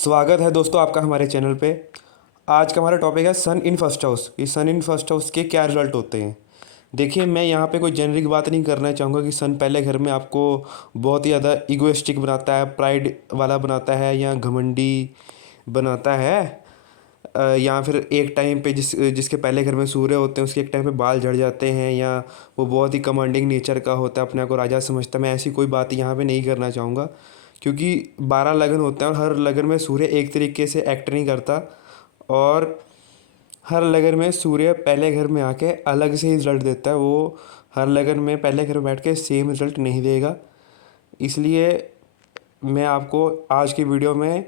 स्वागत है दोस्तों आपका हमारे चैनल पे। आज का हमारा टॉपिक है सन इन फर्स्ट हाउस कि सन इन फर्स्ट हाउस के क्या रिजल्ट होते हैं। देखिए, मैं यहाँ पे कोई जेनरिक बात नहीं करना चाहूँगा कि सन पहले घर में आपको बहुत ही ज़्यादा इगोइस्टिक बनाता है, प्राइड वाला बनाता है या घमंडी बनाता है। या फिर एक टाइम पे जिसके पहले घर में सूर्य होते हैं उसके एक टाइम पे बाल झड़ जाते हैं, या वो बहुत ही कमांडिंग नेचर का होता है, अपने आप को राजा समझता है। मैं ऐसी कोई बात यहाँ पे नहीं करना चाहूँगा, क्योंकि 12 लगन होते हैं और हर लगन में सूर्य एक तरीके से एक्ट नहीं करता। और हर लगन में सूर्य पहले घर में आके अलग से ही रिजल्ट देता है। वो हर लगन में पहले घर में बैठ के सेम रिजल्ट नहीं देगा। इसलिए मैं आपको आज की वीडियो में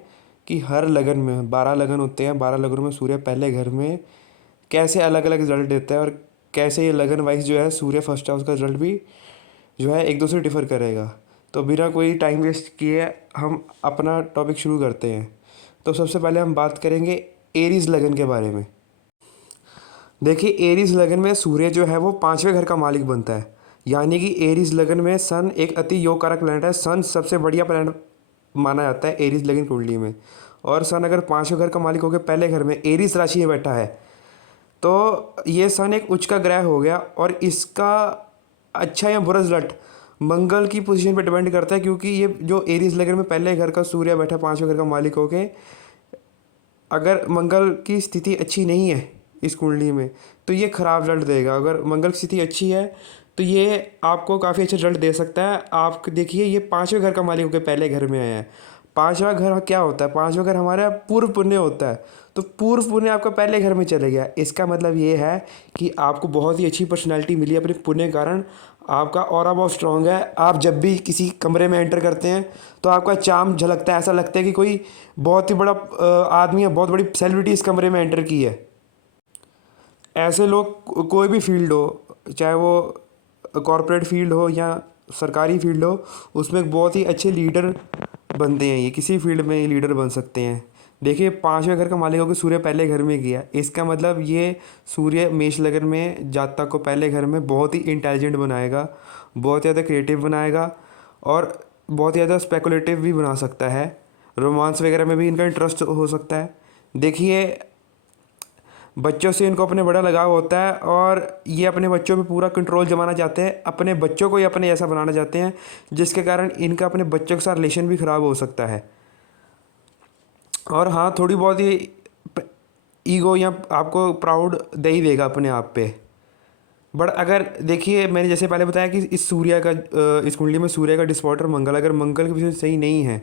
कि हर लगन में 12 लगन होते हैं, 12 लगनों में सूर्य पहले घर में कैसे अलग अलग रिजल्ट देता है और कैसे ये लगन वाइज जो है सूर्य फर्स्ट हाउस का रिजल्ट भी जो है एक दूसरे डिफर करेगा। तो बिना कोई टाइम वेस्ट किए हम अपना टॉपिक शुरू करते हैं। तो सबसे पहले हम बात करेंगे एरीज लगन के बारे में। देखिए, एरीज लगन में सूर्य जो है वो 5वें घर का मालिक बनता है। यानी कि एरीज लगन में सन एक अति योग कारक प्लैनेट है। सन सबसे बढ़िया प्लैनेट माना जाता है एरीज लगन कुंडली में। और सन अगर 5वें घर का मालिक होकर पहले घर में एरीज राशि में बैठा है तो ये सन एक उच्च का ग्रह हो गया। और इसका अच्छा या बुरा रिजल्ट मंगल की पोजीशन पर डिपेंड करता है, क्योंकि ये जो एरीज लगन में पहले घर का सूर्य बैठा 5वें घर का मालिक होके, अगर मंगल की स्थिति अच्छी नहीं है इस कुंडली में तो ये खराब रिजल्ट देगा। अगर मंगल की स्थिति अच्छी है तो ये आपको काफ़ी अच्छा रिजल्ट दे सकता है। आप देखिए, ये 5वें घर का मालिक होकर पहले घर में आया है। 5वां घर क्या होता है? 5वां घर हमारा पूर्व पुण्य होता है। तो पूर्व पुण्य आपका पहले घर में चले गया। इसका मतलब ये है कि आपको बहुत ही अच्छी पर्सनैलिटी मिली अपने पुण्य के कारण। आपका ऑरा बहुत स्ट्रांग है। आप जब भी किसी कमरे में एंटर करते हैं तो आपका चार्म झलकता है। ऐसा लगता है कि कोई बहुत ही बड़ा आदमी है, बहुत बड़ी सेलिब्रिटी इस कमरे में एंटर की है। ऐसे लोग कोई भी फील्ड हो, चाहे वो कॉरपोरेट फील्ड हो या सरकारी फील्ड हो, उसमें एक बहुत ही अच्छे लीडर बनते हैं। ये किसी फील्ड में ये लीडर बन सकते हैं। देखिए, 5वें घर का मालिक होकर सूर्य पहले घर में गया। इसका मतलब ये सूर्य मेष लगन में जातक को पहले घर में बहुत ही इंटेलिजेंट बनाएगा, बहुत ज़्यादा क्रिएटिव बनाएगा और बहुत ज़्यादा स्पेकुलेटिव भी बना सकता है। रोमांस वगैरह में भी इनका इंटरेस्ट हो सकता है। देखिए, बच्चों से इनको अपने बड़ा लगाव होता है और ये अपने बच्चों पे पूरा कंट्रोल जमाना चाहते हैं। अपने बच्चों को ही अपने जैसा बनाना चाहते हैं, जिसके कारण इनका अपने बच्चों के साथ रिलेशन भी ख़राब हो सकता है। और हाँ, थोड़ी बहुत ही ईगो या आपको प्राउड दे ही देगा अपने आप पे। बट अगर देखिए, मैंने जैसे पहले बताया कि इस सूर्य का इस कुंडली में सूर्य का डिस्पॉटर मंगल, अगर मंगल की पोजीशन सही नहीं है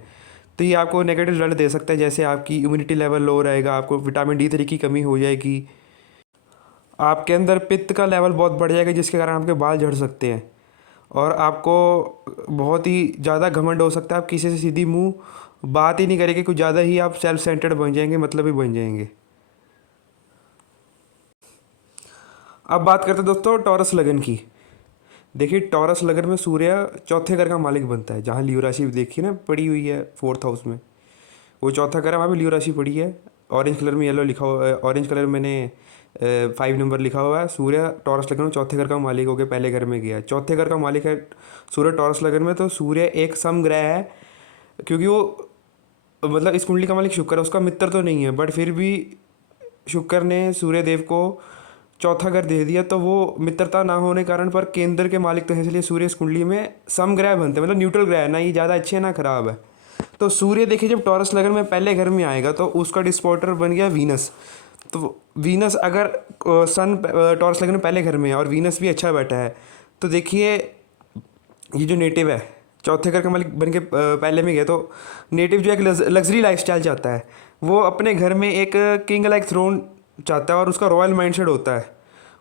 तो ये आपको नेगेटिव रिजल्ट दे सकता है। जैसे आपकी इम्यूनिटी लेवल लो रहेगा, आपको विटामिन डी तरीके की कमी हो जाएगी, आपके अंदर पित्त का लेवल बहुत बढ़ जाएगा, जिसके कारण आपके बाल झड़ सकते हैं और आपको बहुत ही ज़्यादा घमंड हो सकता है। आप किसी से सीधी मुंह बात ही नहीं करेंगे, कुछ ज़्यादा ही आप सेल्फ सेंटर्ड बन जाएंगे, मतलब ही बन जाएंगे। अब बात करते हैं दोस्तों टॉरस लगन की। देखिए, टॉरस लगन में सूर्य चौथे घर का मालिक बनता है। जहाँ लियो राशि देखिए ना पड़ी हुई है 4th हाउस में, वो चौथा घर है, वहाँ पे लियो राशि पड़ी है। ऑरेंज कलर में येलो लिखा हुआ है, ऑरेंज कलर में मैंने 5 नंबर लिखा हुआ है। सूर्य टॉरस लगन में चौथे घर का मालिक होकर पहले घर में गया। चौथे घर का मालिक है सूर्य टॉरस लगन में, तो सूर्य एक सम ग्रह है। क्योंकि वो मतलब इस कुंडली का मालिक शुक्र है, उसका मित्र तो नहीं है, बट फिर भी शुक्र ने सूर्य देव को चौथा घर दे दिया। तो वो मित्रता ना होने कारण पर केंद्र के मालिक तो है, इसलिए सूर्य इस कुंडली में सम ग्रह बनते हैं, मतलब न्यूट्रल ग्रह है, ना ये ज़्यादा अच्छे है ना खराब है। तो सूर्य देखिए, जब टॉरस लगन में पहले घर में आएगा तो उसका डिस्पोर्टर बन गया वीनस। तो वीनस अगर सन टॉरस लगन में पहले घर में है और वीनस भी अच्छा बैठा है, तो देखिए ये जो नेटिव है चौथे घर का मालिक बन के पहले में गया, तो नेटिव जो एक लग्जरी लाइफस्टाइल चाहता है, वो अपने घर में एक किंग लाइक थ्रोन चाहता है और उसका रॉयल माइंडसेट होता है।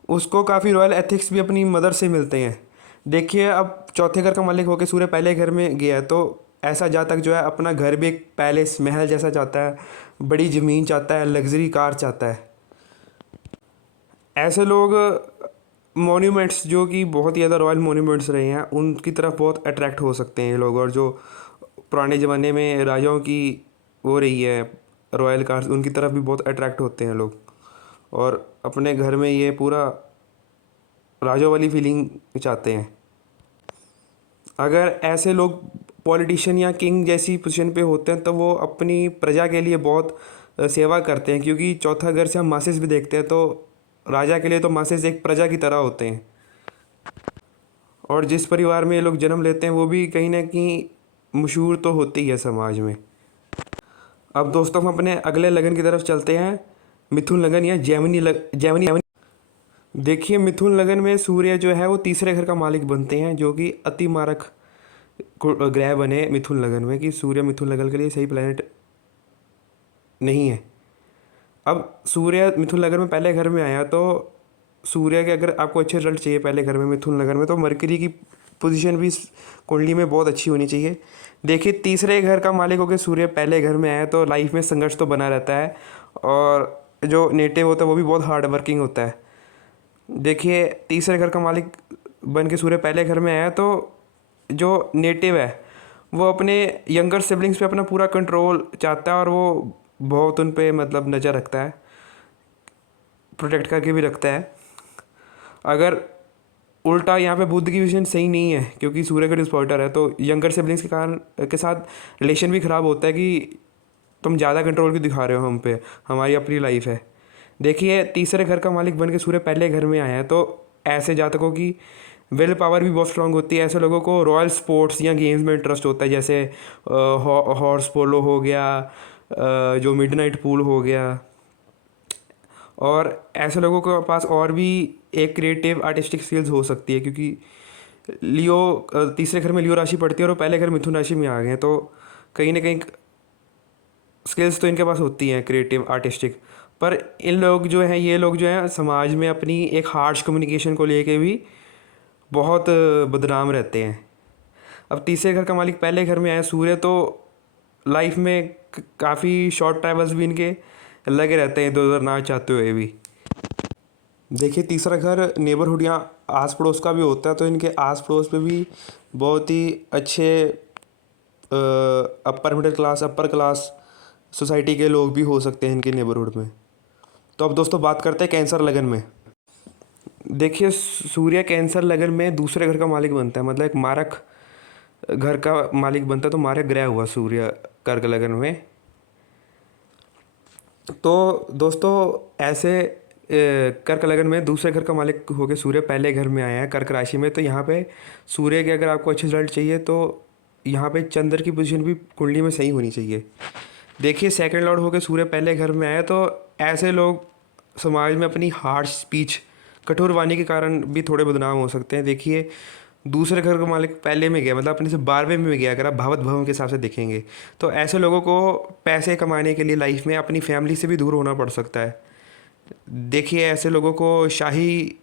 उसको काफ़ी रॉयल एथिक्स भी अपनी मदर से मिलते हैं। देखिए, अब चौथे घर का मालिक होकर सूर्य पहले घर में गया है, तो ऐसा जातक जो है अपना घर भी एक पैलेस महल जैसा चाहता है, बड़ी ज़मीन चाहता है, लग्जरी कार चाहता है। ऐसे लोग मॉन्यूमेंट्स जो कि बहुत ही ज़्यादा रॉयल मॉन्यूमेंट्स रहे हैं उनकी तरफ बहुत अट्रैक्ट हो सकते हैं ये लोग। और जो पुराने ज़माने में राजाओं की वो रही है रॉयल कार्स, उनकी तरफ भी बहुत अट्रैक्ट होते हैं लोग और अपने घर में ये पूरा राजों वाली फीलिंग चाहते हैं। अगर ऐसे लोग पॉलिटिशियन या किंग जैसी पोजीशन पे होते हैं तो वो अपनी प्रजा के लिए बहुत सेवा करते हैं, क्योंकि चौथा घर से हम मासेस भी देखते हैं, तो राजा के लिए तो मासेस एक प्रजा की तरह होते हैं। और जिस परिवार में ये लोग जन्म लेते हैं वो भी कहीं ना कहीं मशहूर तो होती ही है समाज में। अब दोस्तों हम अपने अगले लगन की तरफ चलते हैं, मिथुन लगन या जेमिनी। देखिए मिथुन लगन में सूर्य जो है वो तीसरे घर का मालिक बनते हैं, जो कि अति मारक ग्रह बने मिथुन लगन में कि सूर्य मिथुन लगन के लिए सही प्लेनेट नहीं है। अब सूर्य मिथुन लगन में पहले घर में आया तो सूर्य के अगर आपको अच्छे रिजल्ट चाहिए पहले घर में मिथुन लगन में, तो मरकरी की पोजीशन भी इस कुंडली में बहुत अच्छी होनी चाहिए। देखिए तीसरे घर का मालिक होकर सूर्य पहले घर में आया तो लाइफ में संघर्ष तो बना रहता है, और जो नेटिव होता है वो भी बहुत हार्ड वर्किंग होता है। देखिए तीसरे घर का मालिक बन के सूर्य पहले घर में आया तो जो नेटिव है वो अपने यंगर सिबलिंग्स पे अपना पूरा कंट्रोल चाहता है, और वो बहुत उन पे मतलब नज़र रखता है, प्रोटेक्ट करके भी रखता है। अगर उल्टा यहाँ पे बुध की विजन सही नहीं है क्योंकि सूर्य का डिस्पॉइंटर है, तो यंगर सिबलिंग्स के कारण के साथ रिलेशन भी ख़राब होता है कि तुम ज़्यादा कंट्रोल क्यों दिखा रहे हो हम पे, हमारी अपनी लाइफ है। देखिए तीसरे घर का मालिक बन के सूर्य पहले घर में आया है तो ऐसे जातकों की विल पावर भी बहुत स्ट्रांग होती है। ऐसे लोगों को रॉयल स्पोर्ट्स या गेम्स में इंटरेस्ट होता है, जैसे हॉर्स पोलो हो गया, जो मिडनाइट पूल हो गया। और ऐसे लोगों के पास और भी एक क्रिएटिव आर्टिस्टिक स्किल्स हो सकती है, क्योंकि लियो तीसरे घर में लियो राशि पड़ती है और वो पहले घर मिथुन राशि में आ गए हैं, तो कहीं ना कहीं स्किल्स तो इनके पास होती हैं क्रिएटिव आर्टिस्टिक। पर इन लोग जो हैं ये लोग जो हैं समाज में अपनी एक हार्श कम्युनिकेशन को लेके भी बहुत बदनाम रहते हैं। अब तीसरे घर का मालिक पहले घर में आया सूर्य, तो लाइफ में काफ़ी शॉर्ट ट्रैवल्स भी इनके लगे रहते हैं इधर उधर ना चाहते हुए भी। देखिए तीसरा घर नेबरहुड या आस पड़ोस का भी होता है, तो इनके आस पड़ोस पे भी बहुत ही अच्छे upper middle class upper class society के लोग भी हो सकते हैं इनके नेबरहुड में। तो अब दोस्तों बात करते हैं कैंसर लगन में। देखिए सूर्य कैंसर लगन में दूसरे घर का मालिक बनता है, मतलब एक मारक घर का मालिक बनता है, तो मारक ग्रह हुआ सूर्य कर्क लगन में। तो दोस्तों ऐसे कर्क लगन में दूसरे घर का मालिक होकर सूर्य पहले घर में आया है कर्क राशि में, तो यहाँ पे सूर्य के अगर आपको अच्छे रिजल्ट चाहिए तो यहाँ पे चंद्र की पोजीशन भी कुंडली में सही होनी चाहिए। देखिए सेकंड लॉर्ड होकर सूर्य पहले घर में आया तो ऐसे लोग समाज में अपनी हार्श स्पीच कठोर वाणी के कारण भी थोड़े बदनाम हो सकते हैं। देखिए दूसरे घर का मालिक पहले में गया, मतलब अपने से 12वें में गया, अगर आप भावत भवन के हिसाब से देखेंगे तो ऐसे लोगों को पैसे कमाने के लिए लाइफ में अपनी फैमिली से भी दूर होना पड़ सकता है। देखिए ऐसे लोगों को शाही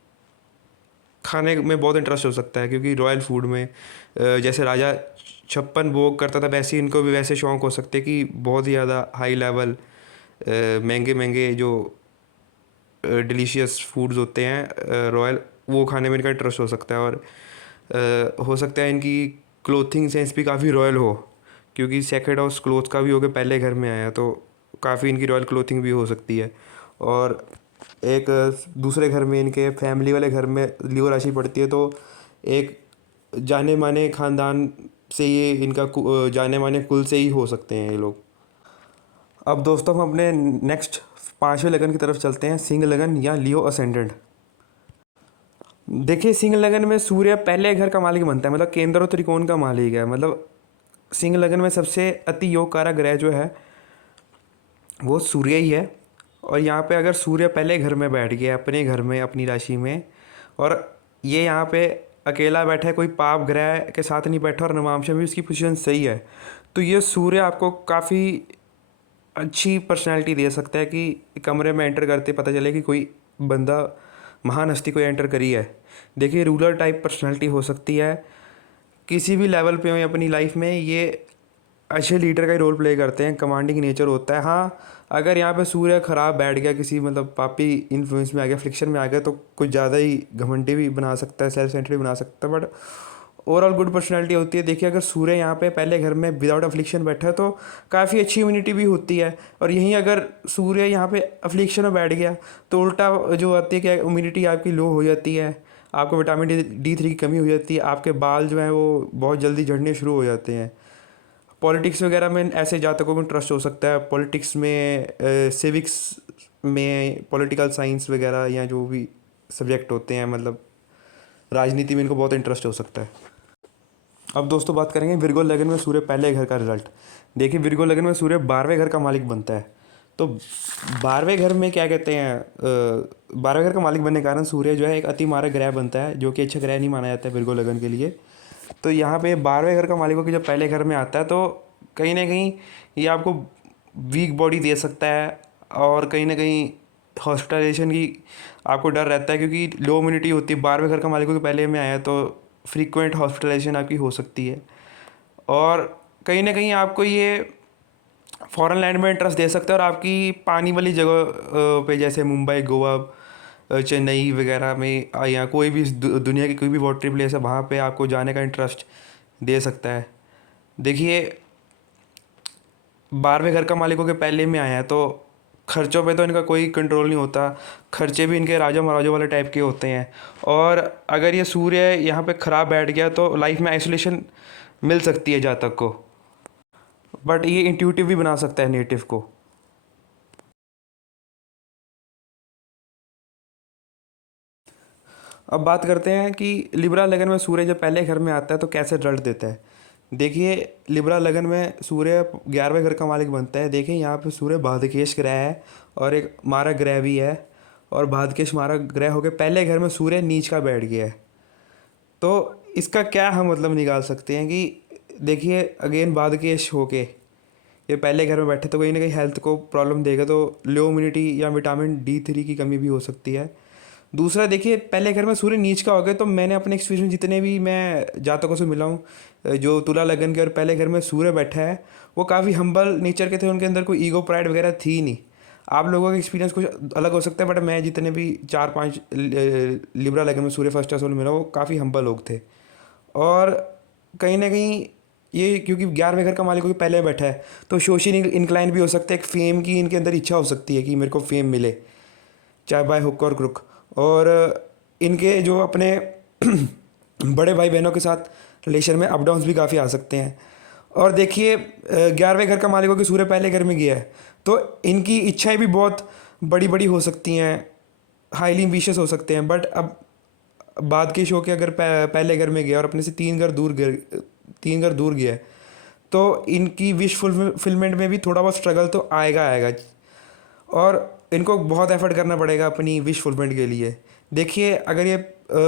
खाने में बहुत इंटरेस्ट हो सकता है, क्योंकि रॉयल फूड में जैसे राजा 56 भोग करता था वैसे इनको भी वैसे शौक़ हो सकते हैं कि बहुत ही ज़्यादा हाई लेवल महंगे महंगे जो डिलीशियस फूड्स होते हैं रॉयल, वो खाने में इनका इंटरेस्ट हो सकता है। और हो सकता है इनकी क्लोथिंग सेंस भी काफ़ी रॉयल हो, क्योंकि सेकेंड हाउस क्लोथ का भी होकर पहले घर में आया, तो काफ़ी इनकी रॉयल क्लोथिंग भी हो सकती है। और एक दूसरे घर में इनके फैमिली वाले घर में लियो राशि पड़ती है, तो एक जाने माने ख़ानदान से ये इनका जाने माने कुल से ही हो सकते हैं ये लोग। अब दोस्तों हम अपने नेक्स्ट 5वें लगन की तरफ चलते हैं, सिंह लगन या लियो असेंडेंट। देखिए सिंह लगन में सूर्य पहले घर का मालिक बनता है, मतलब केंद्र और त्रिकोण का मालिक है। मतलब सिंह लगन में सबसे अति योग कारक ग्रह जो है वो सूर्य ही है। और यहाँ पे अगर सूर्य पहले घर में बैठ गया अपने घर में अपनी राशि में, और ये यहाँ पे अकेला बैठा है, कोई पाप ग्रह के साथ नहीं बैठा, और नवांश में भी उसकी पोजीशन सही है, तो ये सूर्य आपको काफ़ी अच्छी पर्सनैलिटी दे सकता है कि कमरे में एंटर करते पता चले कि कोई बंदा महान हस्ती को एंटर करी है। देखिए रूलर टाइप पर्सनैलिटी हो सकती है, किसी भी लेवल पे हो अपनी लाइफ में ये अच्छे लीडर का ही रोल प्ले करते हैं, कमांडिंग नेचर होता है। हाँ अगर यहाँ पे सूर्य खराब बैठ गया, किसी मतलब पापी इन्फ्लुएंस में आ गया, फ्लिक्शन में आ गया, तो कुछ ज़्यादा ही घमंडी भी बना सकता है, सेल्फ सेंटर्ड भी बना सकता है, बट ओवरऑल गुड पर्सनैलिटी होती है। देखिए अगर सूर्य यहाँ पे पहले घर में विदाउट अफ्लिक्शन बैठा है तो काफ़ी अच्छी इम्यूनिटी भी होती है। और यहीं अगर सूर्य यहाँ पे अफ्लिक्शन में बैठ गया तो उल्टा जो आती है कि इम्यूनिटी आपकी लो हो जाती है, आपको विटामिन D3 की कमी हो जाती है, आपके बाल जो हैं वो बहुत जल्दी झड़ने शुरू हो जाते हैं। पॉलिटिक्स वगैरह में ऐसे जातकों में ट्रस्ट हो सकता है, पॉलिटिक्स में, सिविक्स में, पॉलिटिकल साइंस वगैरह या जो भी सब्जेक्ट होते हैं, मतलब राजनीति में इनको बहुत इंटरेस्ट हो सकता है। अब दोस्तों बात करेंगे विरगो लगन में सूर्य पहले घर का रिजल्ट। देखिए विरगो लगन में सूर्य 12वें घर का मालिक बनता है। तो 12वें घर में क्या कहते हैं, 12वें घर का मालिक बनने के कारण सूर्य जो है एक अति मारक ग्रह बनता है, जो कि अच्छा ग्रह नहीं माना जाता है विरगो लगन के लिए। तो यहाँ पे 12वें घर का मालिक होकर जब पहले घर में आता है तो कहीं ना कहीं ये आपको वीक बॉडी दे सकता है, और कहीं ना कहीं हॉस्पिटलाइजेशन की आपको डर रहता है, क्योंकि लो इम्यूनिटी होती है। 12वें घर का मालिक होकर पहले में आया तो फ्रीक्वेंट हॉस्पिटलाइजेशन आपकी हो सकती है, और कहीं ना कहीं आपको ये फॉरेन लैंड में इंटरेस्ट दे सकता है, और आपकी पानी वाली जगह पे जैसे मुंबई, गोवा, चेन्नई वगैरह में, या कोई भी दुनिया की कोई भी वाटर प्लेस है वहाँ पे आपको जाने का इंटरेस्ट दे सकता है। देखिए 12वें घर का मालिक होकर पहले में आया है तो खर्चों पे तो इनका कोई कंट्रोल नहीं होता, खर्चे भी इनके राजा महाराजों वाले टाइप के होते हैं। और अगर ये सूर्य यहाँ पे ख़राब बैठ गया तो लाइफ में आइसोलेशन मिल सकती है जातक को, बट ये इंट्यूटिव भी बना सकता है नेटिव को। अब बात करते हैं कि लिब्रा लगन में सूर्य जब पहले घर में आता है तो कैसे रिजल्ट देता है। देखिए लिब्रा लगन में सूर्य 11वें घर का मालिक बनता है। देखिए यहाँ पे सूर्य भाग्यकेश ग्रह है और एक मारक ग्रह भी है, और भाग्यकेश मारक ग्रह होकर पहले घर में सूर्य नीच का बैठ गया है। तो इसका क्या हम मतलब निकाल सकते हैं कि देखिए अगेन भाग्यकेश होके ये पहले घर में बैठे तो कहीं ना कहीं हेल्थ को प्रॉब्लम देगा, तो लो इम्यूनिटी या विटामिन D3 की कमी भी हो सकती है। दूसरा देखिए पहले घर में सूर्य नीच का हो गया, तो मैंने अपने एक्सपीरियंस जितने भी मैं जातकों से मिला हूँ जो तुला लगन के और पहले घर में सूर्य बैठा है, वो काफ़ी हम्बल नेचर के थे, उनके अंदर कोई ईगो प्राइड वगैरह थी नहीं। आप लोगों का एक्सपीरियंस कुछ अलग हो सकता है, बट मैं जितने भी 4-5 लिब्रा लगन में सूर्य फर्स्ट हाउस में मिला वो काफ़ी हम्बल लोग थे। और कहीं ना कहीं ये क्योंकि 11वें घर का मालिक क्योंकि पहले बैठा है तो सोशल इंक्लाइन भी हो सकता है, एक फेम की इनके अंदर इच्छा हो सकती है कि मेरे को फेम मिले, चाहे बाय हुक और क्रुक। और इनके जो अपने बड़े भाई बहनों के साथ रिलेशन में अप डाउन्स भी काफ़ी आ सकते हैं। और देखिए 11वें घर का मालिक हो कि सूर्य पहले घर में गया है तो इनकी इच्छाएं भी बहुत बड़ी बड़ी हो सकती हैं, हाईली एम्बिशियस हो सकते हैं। बट अब बाद के शो के अगर पहले घर में गया और अपने से 3 घर दूर गया है तो इनकी विश फुलफिलमेंट में भी थोड़ा बहुत स्ट्रगल तो आएगा आएगा, और इनको बहुत एफर्ट करना पड़ेगा अपनी विश फुलफिलमेंट के लिए। देखिए अगर ये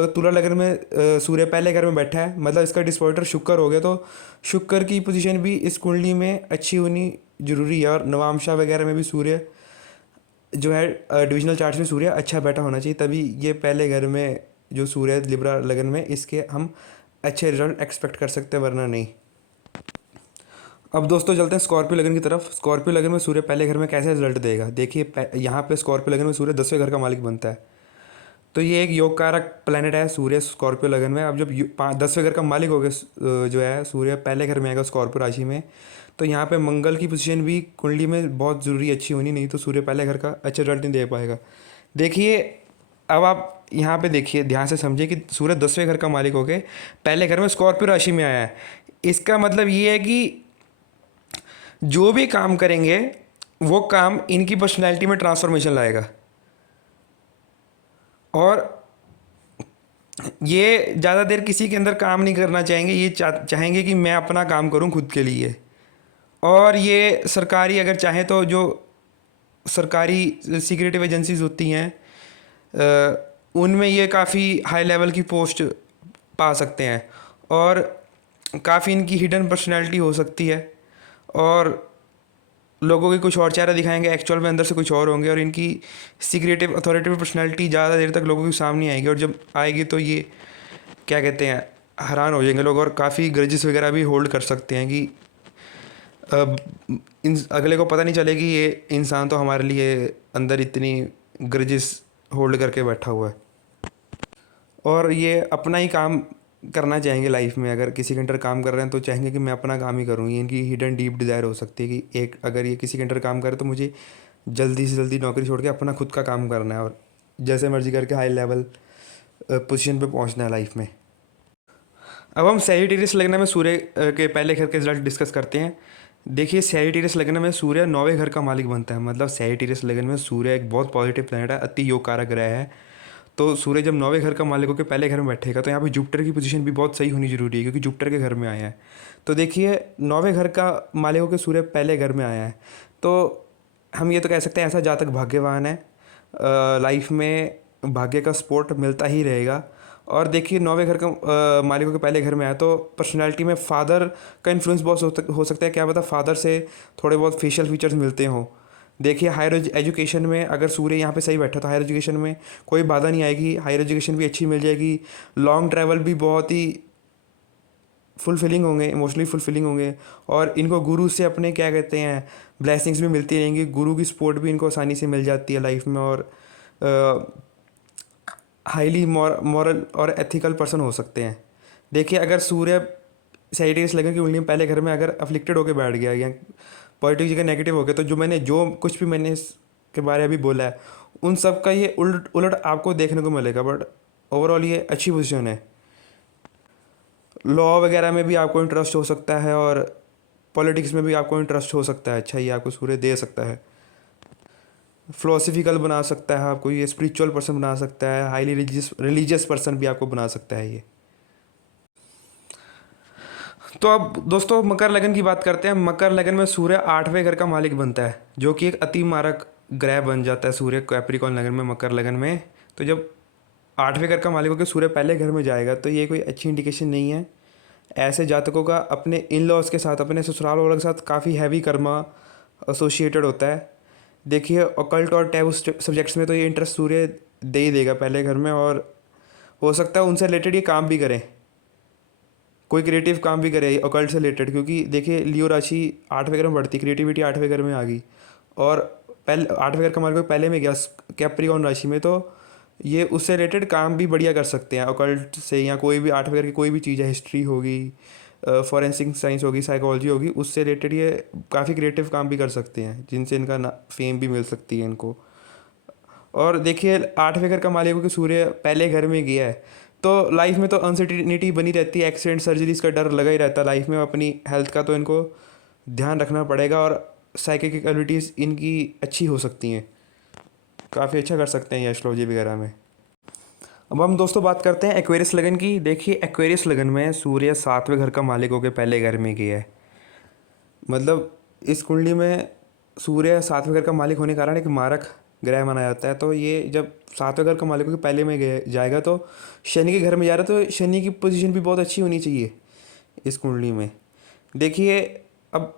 तुला लगन में सूर्य पहले घर में बैठा है, मतलब इसका डिस्पोर्टर शुक्र हो गया, तो शुक्र की पोजीशन भी इस कुंडली में अच्छी होनी जरूरी है। और नवामशा वगैरह में भी सूर्य जो है डिविजनल चार्ट्स में सूर्य अच्छा बैठा होना चाहिए, तभी ये पहले घर में जो सूर्य है लिब्रा लगन में इसके हम अच्छे रिजल्ट एक्सपेक्ट कर सकते हैं, वरना नहीं। अब दोस्तों चलते हैं स्कॉर्पियो लगन की तरफ। स्कॉर्पियो लगन में सूर्य पहले घर में कैसे रिजल्ट देगा। देखिए यहाँ पे स्कॉर्पियो लगन में सूर्य 10वें घर का मालिक बनता है, तो ये एक योग कारक प्लेनेट है सूर्य स्कॉर्पियो लगन में। अब जब 10वें घर का मालिक हो गया जो है सूर्य पहले घर में आएगा स्कॉर्पियो राशि में, तो यहाँ पे मंगल की पोजीशन भी कुंडली में बहुत ज़रूरी अच्छी होनी, नहीं तो सूर्य पहले घर का अच्छा रिजल्ट नहीं दे पाएगा। देखिए अब आप यहाँ पे देखिए ध्यान से समझिए कि सूर्य 10वें घर का मालिक हो गए पहले घर में स्कॉर्पियो राशि में आया है। इसका मतलब ये है कि जो भी काम करेंगे वो काम इनकी पर्सनैलिटी में ट्रांसफॉर्मेशन लाएगा, और ये ज़्यादा देर किसी के अंदर काम नहीं करना चाहेंगे, ये चाहेंगे कि मैं अपना काम करूं खुद के लिए। और ये सरकारी अगर चाहें तो जो सरकारी सिक्योरिटी एजेंसीज होती हैं उनमें ये काफ़ी हाई लेवल की पोस्ट पा सकते हैं, और काफ़ी इनकी हिडन पर्सनैलिटी हो सकती है, और लोगों की कुछ और चेहरा दिखाएंगे, एक्चुअल में अंदर से कुछ और होंगे, और इनकी सीक्रेटिव अथॉरिटेटिव पर्सनैलिटी ज़्यादा देर तक लोगों के सामने आएगी, और जब आएगी तो ये क्या कहते हैं हैरान हो जाएंगे लोग, और काफ़ी ग्रजेस वगैरह भी होल्ड कर सकते हैं कि इन अगले को पता नहीं चले कि ये इंसान तो हमारे लिए अंदर इतनी ग्रजेस होल्ड करके बैठा हुआ है। और ये अपना ही काम करना चाहेंगे लाइफ में, अगर किसी के अंडर काम कर रहे हैं तो चाहेंगे कि मैं अपना काम ही करूँ। ये इनकी हिडन डीप डिज़ायर हो सकती है कि एक अगर ये किसी के अंडर काम करे तो मुझे जल्दी से जल्दी नौकरी छोड़ के अपना खुद का काम करना है, और जैसे मर्जी करके हाई लेवल पोजीशन पे पहुंचना है लाइफ में। अब हम सैजिटेरियस लग्न में सूर्य के पहले घर के रिजल्ट डिस्कस करते हैं। देखिए सैजिटेरियस लग्न में सूर्य 9वें घर का मालिक बनता है, मतलब सैजिटेरियस लग्न में सूर्य एक बहुत पॉजिटिव प्लैनेट है, अति योग कारक ग्रह है। तो सूर्य जब 9वें घर का मालिक होकर पहले घर में बैठेगा तो यहाँ पे जुपिटर की पोजीशन भी बहुत सही होनी जरूरी है, क्योंकि जुपिटर के घर में आया है। तो देखिए 9वें घर का मालिक होकर सूर्य पहले घर में आया है, तो हम ये तो कह सकते हैं ऐसा जातक भाग्यवान है, लाइफ में भाग्य का सपोर्ट मिलता ही रहेगा। और देखिए 9वें घर का मालिकों के पहले घर में आया तो पर्सनालिटी में फादर का इन्फ्लुएंस बहुत हो सकता है, क्या पता फादर से थोड़े बहुत फेशियल फीचर्स मिलते हों। देखिए हायर एजुकेशन में अगर सूर्य यहाँ पे सही बैठा तो हायर एजुकेशन में कोई बाधा नहीं आएगी, हायर एजुकेशन भी अच्छी मिल जाएगी, लॉन्ग ट्रैवल भी बहुत ही फुलफिलिंग होंगे, इमोशनली फुलफिलिंग होंगे। और इनको गुरु से अपने क्या कहते हैं ब्लेसिंग्स भी मिलती रहेंगी, गुरु की सपोर्ट भी इनको आसानी से मिल जाती है लाइफ में, और हाईली मॉरल और एथिकल पर्सन हो सकते हैं। देखिए अगर सूर्य सैजिटेरियस लग्न की कुंडली में पहले घर में अगर अफ्लिक्टेड होकर बैठ गया या पॉजिटिव जगह नेगेटिव हो गया, तो जो कुछ भी मैंने इसके बारे में अभी बोला है उन सब का ये उलट उलट आपको देखने को मिलेगा। बट ओवरऑल ये अच्छी पोजीशन है। लॉ वगैरह में भी आपको इंटरेस्ट हो सकता है और पॉलिटिक्स में भी आपको इंटरेस्ट हो सकता है, अच्छा ये आपको सूर्य दे सकता है। फिलोसफिकल बना सकता है आपको, ये स्पिरिचुअल पर्सन बना सकता है, हाईली रिलीजियस पर्सन भी आपको बना सकता है ये। तो अब दोस्तों मकर लगन की बात करते हैं। मकर लगन में सूर्य 8वें घर का मालिक बनता है, जो कि एक अति मारक ग्रह बन जाता है सूर्य कैप्रिकॉर्न लगन में, मकर लगन में। तो जब 8वें घर का मालिक होकर सूर्य पहले घर में जाएगा तो ये कोई अच्छी इंडिकेशन नहीं है। ऐसे जातकों का अपने इन लॉज के साथ, अपने ससुराल वालों के साथ काफ़ी हैवी कर्मा एसोसिएटेड होता है। देखिए ऑकल्ट और टैबू सब्जेक्ट्स में तो ये इंटरेस्ट सूर्य दे ही देगा पहले घर में, और हो सकता है उनसे रिलेटेड ये काम भी करें, कोई क्रिएटिव काम भी करे ऑकल्ट से रिलेटेड। क्योंकि देखिए लियो राशि 8वें घर में बढ़ती, क्रिएटिविटी 8वें घर में आ गई, और पहले 8वें घर का मालिक पहले में गया कैप्रिकॉर्न राशि में, तो ये उससे रिलेटेड काम भी बढ़िया कर सकते हैं ऑकल्ट से, या कोई भी 8वें घर की कोई भी चीज़ है, हिस्ट्री होगी, फॉरेंसिक साइंस होगी, साइकोलॉजी होगी, उससे रिलेटेड ये काफ़ी क्रिएटिव काम भी कर सकते हैं, जिनसे इनका फेम भी मिल सकती है इनको। और देखिए 8वें घर का मालिक होकर सूर्य पहले घर में गया है तो लाइफ में तो अनसर्टिनिटी बनी रहती है, एक्सीडेंट सर्जरीज का डर लगा ही रहता है लाइफ में। अपनी हेल्थ का तो इनको ध्यान रखना पड़ेगा, और साइकिक एबिलिटीज़ इनकी अच्छी हो सकती हैं, काफ़ी अच्छा कर सकते हैं ये एस्ट्रोलॉजी वगैरह में। अब हम दोस्तों बात करते हैं एक्वेरियस लगन की। देखिए एक्वेरियस लगन में सूर्य 7वें घर का मालिक होकर पहले घर में गया है, मतलब इस कुंडली में सूर्य 7वें घर का मालिक होने के कारण एक मारक ग्रह माना जाता है। तो ये जब 7वें घर का मालिक होकर पहले में जाएगा तो शनि के घर में जा रहा है, तो शनि की पोजीशन भी बहुत अच्छी होनी चाहिए इस कुंडली में। देखिए अब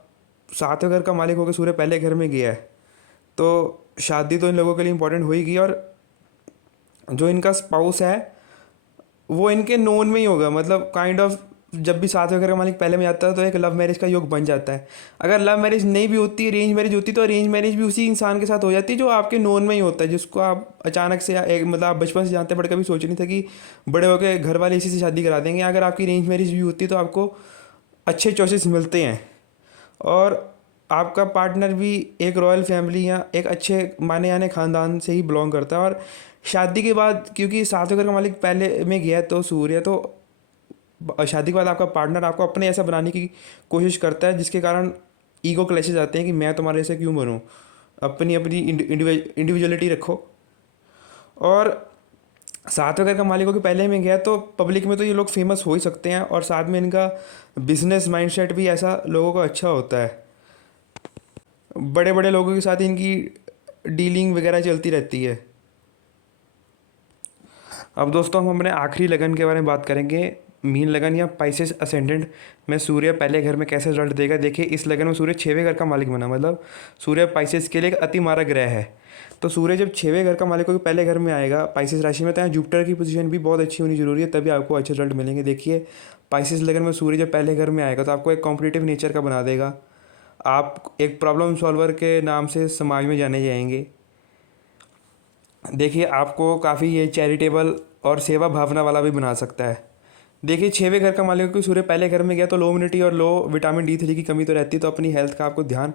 7वें घर का मालिक होकर सूर्य पहले घर में गया है तो शादी तो इन लोगों के लिए इंपॉर्टेंट हो ही गई, और जो इनका स्पाउस है वो इनके नोन में ही होगा, मतलब काइंड ऑफ जब भी 7वें घर का मालिक पहले में जाता है तो एक लव मैरिज का योग बन जाता है। अगर लव मैरिज नहीं भी होती, अरेंज मैरिज होती, तो अरेंज मैरिज भी उसी इंसान के साथ हो जाती है जो आपके नोन में ही होता है, जिसको आप अचानक से एक मतलब आप बचपन से जानते हैं, बट कभी सोचे नहीं था कि बड़े होकर घर वाले इसी से शादी करा देंगे। अगर आपकी अरेंज मैरिज भी होती तो आपको अच्छे चॉइसेस मिलते हैं, और आपका पार्टनर भी एक रॉयल फैमिली या एक अच्छे माने जाने ख़ानदान से ही बिलोंग करता है। और शादी के बाद क्योंकि 7वें घर का मालिक पहले में गया है तो सूर्य, तो शादी के बाद आपका पार्टनर आपको अपने ऐसा बनाने की कोशिश करता है, जिसके कारण ईगो क्लैशेज आते हैं कि मैं तुम्हारे जैसे क्यों बनूं, अपनी अपनी इंडिविजुअलिटी रखो। और 7वें घर का मालिक होकर पहले में गया तो पब्लिक में तो ये लोग फेमस हो ही सकते हैं, और साथ में इनका बिजनेस माइंडसेट भी ऐसा लोगों का अच्छा होता है, बड़े बड़े लोगों के साथ इनकी डीलिंग वगैरह चलती रहती है। अब दोस्तों हम अपने आखिरी लगन के बारे में बात करेंगे, मीन लगन या पाइसेस असेंडेंट में सूर्य पहले घर में कैसे रिजल्ट देगा। देखिए इस लगन में सूर्य 6वें घर का मालिक बना, मतलब सूर्य पाइसेस के लिए एक अति मारक ग्रह है। तो सूर्य जब 6वें घर का मालिक होकर पहले घर में आएगा पाइसेस राशि में, तो यहाँ जुपिटर की पोजीशन भी बहुत अच्छी होनी जरूरी है, तभी आपको अच्छे रिजल्ट मिलेंगे। देखिए पाइसेस लगन में सूर्य जब पहले घर में आएगा तो आपको एक कॉम्पिटिटिव नेचर का बना देगा, आप एक प्रॉब्लम सॉल्वर के नाम से समाज में जाने जाएंगे। देखिए आपको काफ़ी ये चैरिटेबल और सेवा भावना वाला भी बना सकता है। देखिए 6वें घर का मालिक की सूर्य पहले घर में गया तो लो इम्यूनिटी और लो विटामिन D3 की कमी तो रहती है, तो अपनी हेल्थ का आपको ध्यान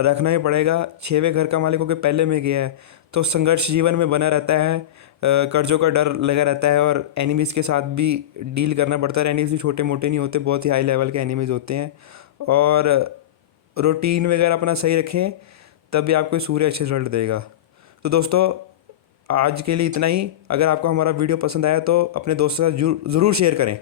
रखना ही पड़ेगा। 6वें घर का मालिक होकर पहले में गया है तो संघर्ष जीवन में बना रहता है, कर्जों का डर लगा रहता है और एनिमीज़ के साथ भी डील करना पड़ता है। एनिमीज़ भी छोटे मोटे नहीं होते, बहुत ही हाई लेवल के एनिमीज़ होते हैं। और रूटीन वगैरह अपना सही रखें, तभी आपको सूर्य अच्छे रिजल्ट देगा। तो दोस्तों, आज के लिए इतना ही। अगर आपको हमारा वीडियो पसंद आया तो अपने दोस्तों के साथ ज़रूर शेयर करें।